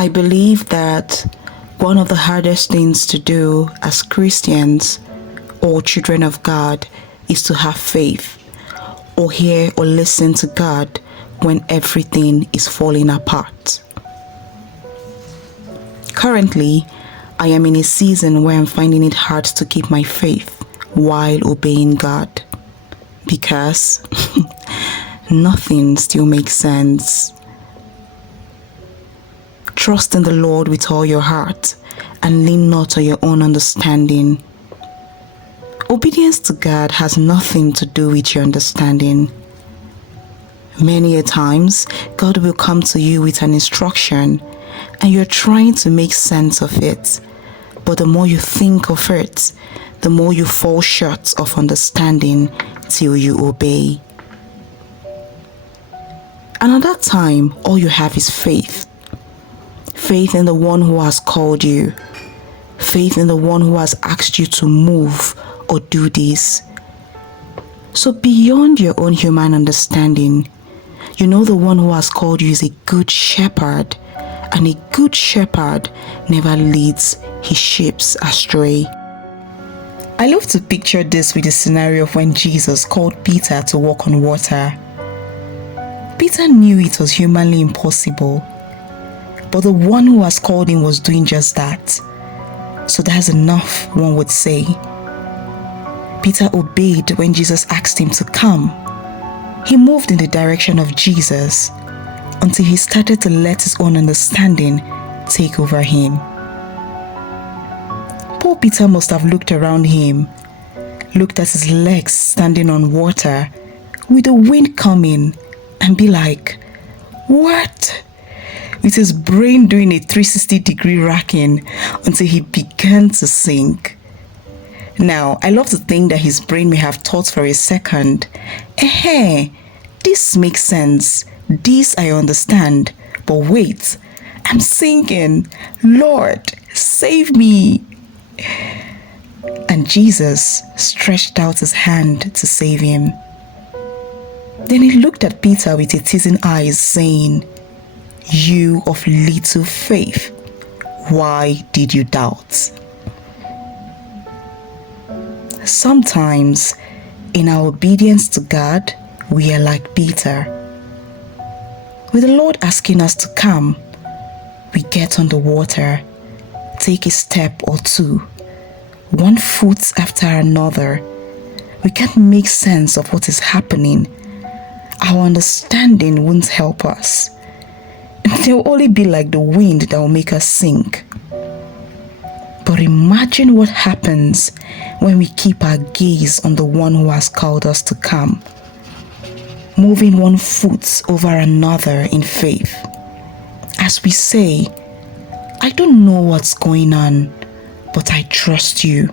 I believe that one of the hardest things to do as Christians or children of God is to have faith or hear or listen to God when everything is falling apart. Currently, I am in a season where I'm finding it hard to keep my faith while obeying God because nothing still makes sense. Trust in the Lord with all your heart and lean not on your own understanding. Obedience to God has nothing to do with your understanding. Many a times, God will come to you with an instruction and you're trying to make sense of it. But the more you think of it, the more you fall short of understanding till you obey. And at that time, all you have is faith. Faith in the one who has called you. Faith in the one who has asked you to move or do this. So beyond your own human understanding, you know the one who has called you is a good shepherd, and a good shepherd never leads his sheep astray. I love to picture this with the scenario of when Jesus called Peter to walk on water. Peter knew it was humanly impossible, but the one who has called him was doing just that. So that's enough, one would say. Peter obeyed when Jesus asked him to come. He moved in the direction of Jesus until he started to let his own understanding take over him. Poor Peter must have looked around him, looked at his legs standing on water with the wind coming and be like, what? With his brain doing a 360-degree racking until he began to sink. Now, I love to think that his brain may have thought for a second, this makes sense, this I understand, but wait, I'm sinking, Lord, save me. And Jesus stretched out his hand to save him. Then he looked at Peter with his teasing eyes, saying, you of little faith, why did you doubt? Sometimes, in our obedience to God, we are like Peter. With the Lord asking us to come, we get on the water, take a step or two, one foot after another. We can't make sense of what is happening. Our understanding won't help us. They will only be like the wind that will make us sink. But imagine what happens when we keep our gaze on the one who has called us to come, moving one foot over another in faith. As we say, I don't know what's going on, but I trust you.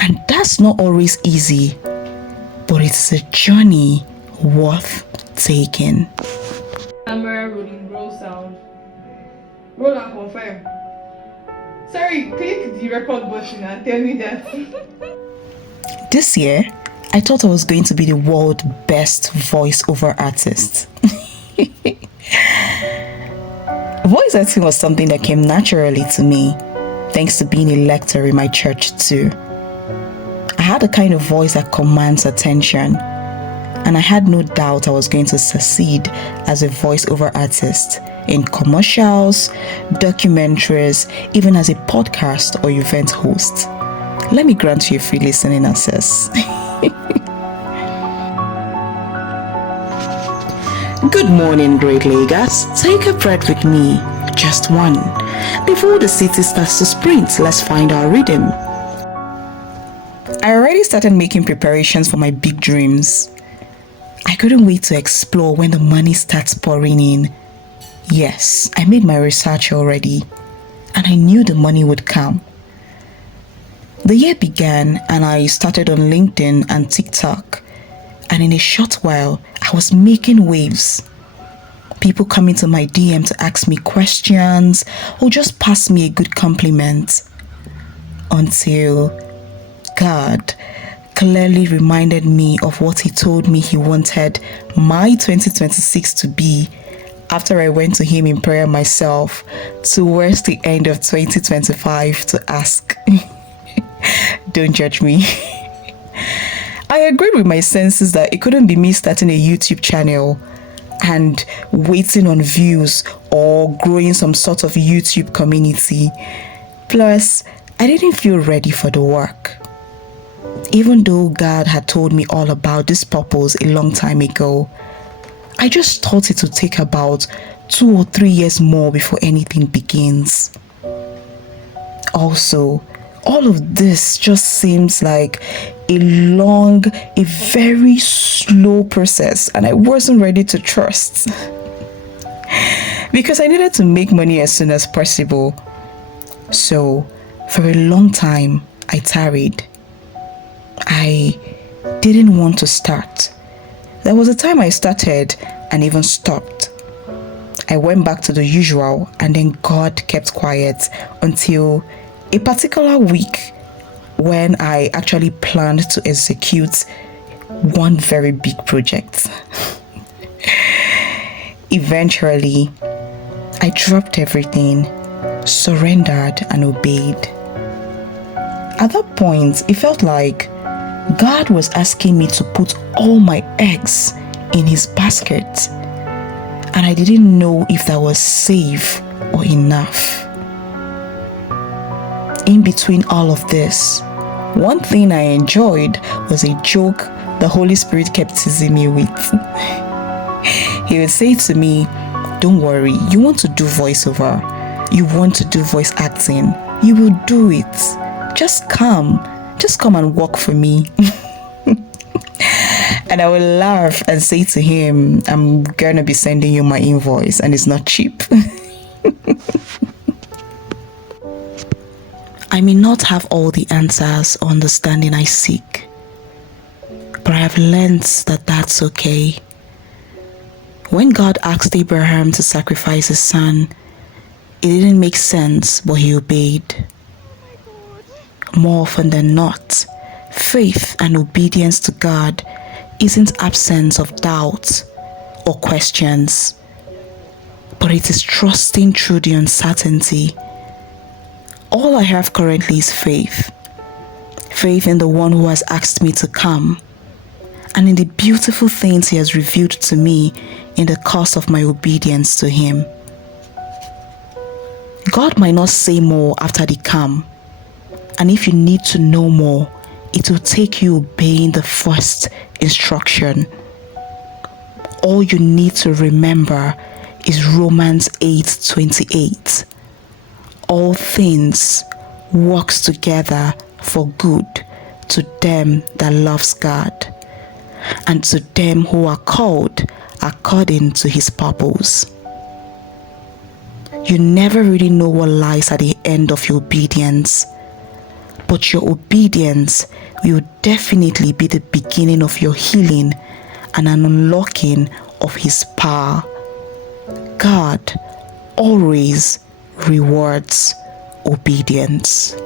And that's not always easy, but it's a journey worth taking. Camera rolling, roll sound. Roll and confirm. Sorry, click the record button and tell me that. This year, I thought I was going to be the world's best voiceover artist. Voice acting was something that came naturally to me, thanks to being a lecturer in my church too. I had a kind of voice that commands attention, and I had no doubt I was going to succeed as a voiceover artist in commercials, documentaries, even as a podcast or event host. Let me grant you a free listening access. Good morning, Great Lagos. Take a breath with me, just one. Before the city starts to sprint, let's find our rhythm. I already started making preparations for my big dreams. I couldn't wait to explore when the money starts pouring in. Yes, I made my research already, and I knew the money would come. The year began and I started on LinkedIn and TikTok, and in a short while, I was making waves. People coming to my DM to ask me questions or just pass me a good compliment. Until God clearly reminded me of what he told me he wanted my 2026 to be after I went to him in prayer myself towards the end of 2025 to ask. Don't judge me. I agreed with my senses that it couldn't be me starting a YouTube channel and waiting on views or growing some sort of YouTube community. Plus, I didn't feel ready for the work. Even though God had told me all about this purpose a long time ago, I just thought it would take about 2 or 3 years more before anything begins. Also, all of this just seems like a very slow process, and I wasn't ready to trust. Because I needed to make money as soon as possible. So, for a long time, I tarried. I didn't want to start. There was a time I started and even stopped. I went back to the usual, and then God kept quiet until a particular week when I actually planned to execute one very big project. Eventually, I dropped everything, surrendered, and obeyed. At that point, it felt like God was asking me to put all my eggs in his basket, and I didn't know if that was safe or enough. In between all of this, one thing I enjoyed was a joke the Holy Spirit kept teasing me with. He would say to me, "Don't worry, you want to do voiceover, you want to do voice acting, you will do it. Just come and work for me." And I would laugh and say to him, "I'm gonna be sending you my invoice, and it's not cheap." I may not have all the answers or understanding I seek, but I have learned that that's okay. When God asked Abraham to sacrifice his son, it didn't make sense, but he obeyed. More often than not, faith and obedience to God isn't absence of doubt or questions, but it is trusting through the uncertainty. All I have currently is faith. Faith in the one who has asked me to come, and in the beautiful things he has revealed to me in the course of my obedience to him. God might not say more after the come, and if you need to know more, it will take you obeying the first instruction. All you need to remember is Romans 8:28. All things works together for good to them that loves God, and to them who are called according to his purpose. You never really know what lies at the end of your obedience, but your obedience will definitely be the beginning of your healing and an unlocking of his power. God always rewards obedience.